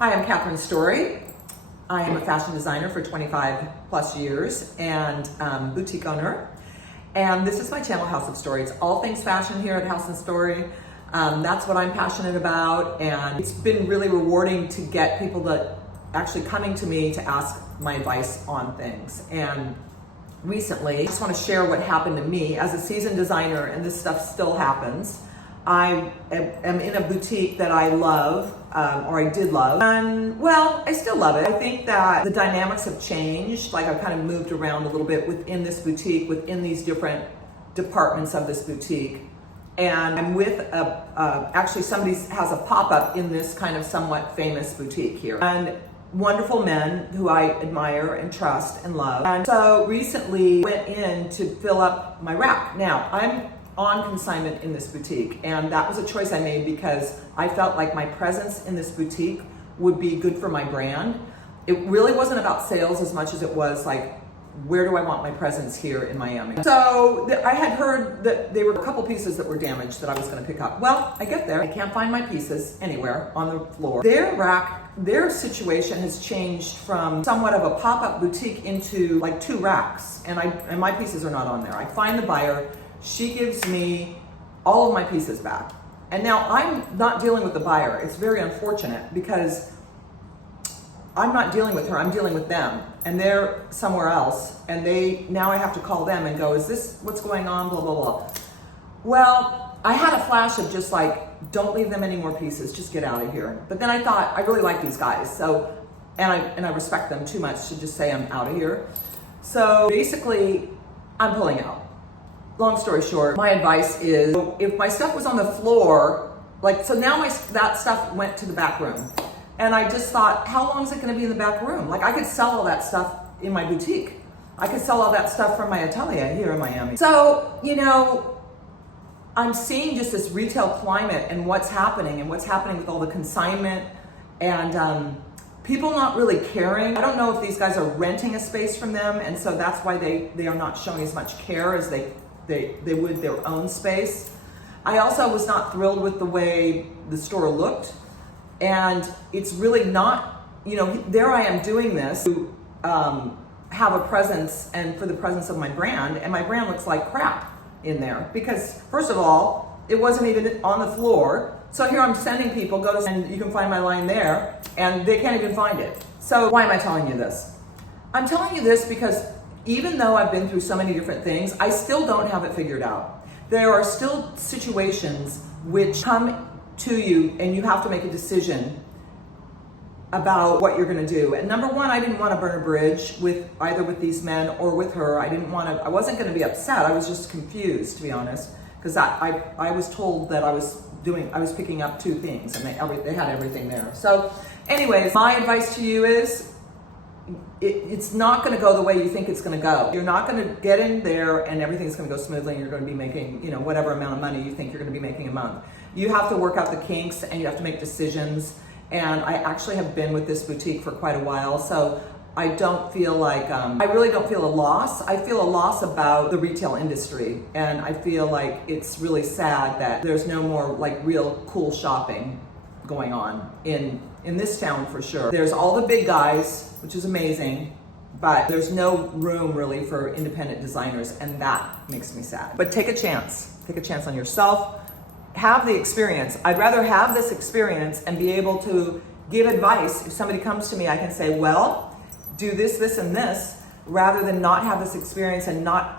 Hi, I'm Catherine Story. I am a fashion designer for 25 plus years and boutique owner. And this is my channel, House of Story. It's all things fashion here at House of Story. That's what I'm passionate about. And it's been really rewarding to get people that actually coming to me to ask my advice on things. And recently, I just want to share what happened to me as a seasoned designer, and this stuff still happens. I am in a boutique that I love, or I did love, and well, I still love it. I think that the dynamics have changed. Like I've kind of moved around a little bit within this boutique, within these different departments of this boutique. And I'm with actually somebody has a pop-up in this kind of somewhat famous boutique here. And wonderful men who I admire and trust and love. And so recently went in to fill up my rack. Now, I'm on consignment in this boutique, and that was a choice I made because I felt like my presence in this boutique would be good for my brand. It really wasn't about sales as much as it was like, where do I want my presence here in Miami? So I had heard that there were a couple pieces that were damaged that I was going to pick up. Well, I get there, I can't find my pieces anywhere on the floor. Their rack, their situation has changed from somewhat of a pop-up boutique into like 2 racks, and my pieces are not on there. I find the buyer. She gives me all of my pieces back. And now I'm not dealing with the buyer. It's very unfortunate because I'm not dealing with her, I'm dealing with them. And they're somewhere else. And now I have to call them and go, is this what's going on, blah, blah, blah. Well, I had a flash of just like, don't leave them any more pieces, just get out of here. But then I thought, I really like these guys. So, and I respect them too much to just say I'm out of here. So basically, I'm pulling out. Long story short, my advice is if my stuff was on the floor, like, so now that stuff went to the back room. And I just thought, how long is it going to be in the back room? Like, I could sell all that stuff in my boutique. I could sell all that stuff from my atelier here in Miami. So, you know, I'm seeing just this retail climate and what's happening with all the consignment and people not really caring. I don't know if these guys are renting a space from them, and so that's why they are not showing as much care as they would their own space. I also was not thrilled with the way the store looked, and it's really not, you know, there I am doing this to have a presence and for the presence of my brand, and my brand looks like crap in there because, first of all, it wasn't even on the floor. So here I'm sending people, and you can find my line there, and they can't even find it. So why am I telling you this? I'm telling you this because even though I've been through so many different things, I still don't have it figured out. There are still situations which come to you and you have to make a decision about what you're gonna do. And number one, I didn't want to burn a bridge with either with these men or with her. I wasn't gonna be upset. I was just confused, to be honest, because I was told that I was picking up 2 things and they had everything there. So anyways, my advice to you is, it's not going to go the way you think it's going to go. You're not going to get in there and everything's going to go smoothly and you're going to be making, you know, whatever amount of money you think you're going to be making a month. You have to work out the kinks and you have to make decisions. And I actually have been with this boutique for quite a while, so I don't feel like, I really don't feel a loss. I feel a loss about the retail industry, and I feel like it's really sad that there's no more like real cool shopping going on in this town for sure. There's all the big guys, which is amazing, but there's no room really for independent designers, and that makes me sad. But take a chance. Take a chance on yourself. Have the experience. I'd rather have this experience and be able to give advice. If somebody comes to me, I can say, well, do this, this, and this, rather than not have this experience and not to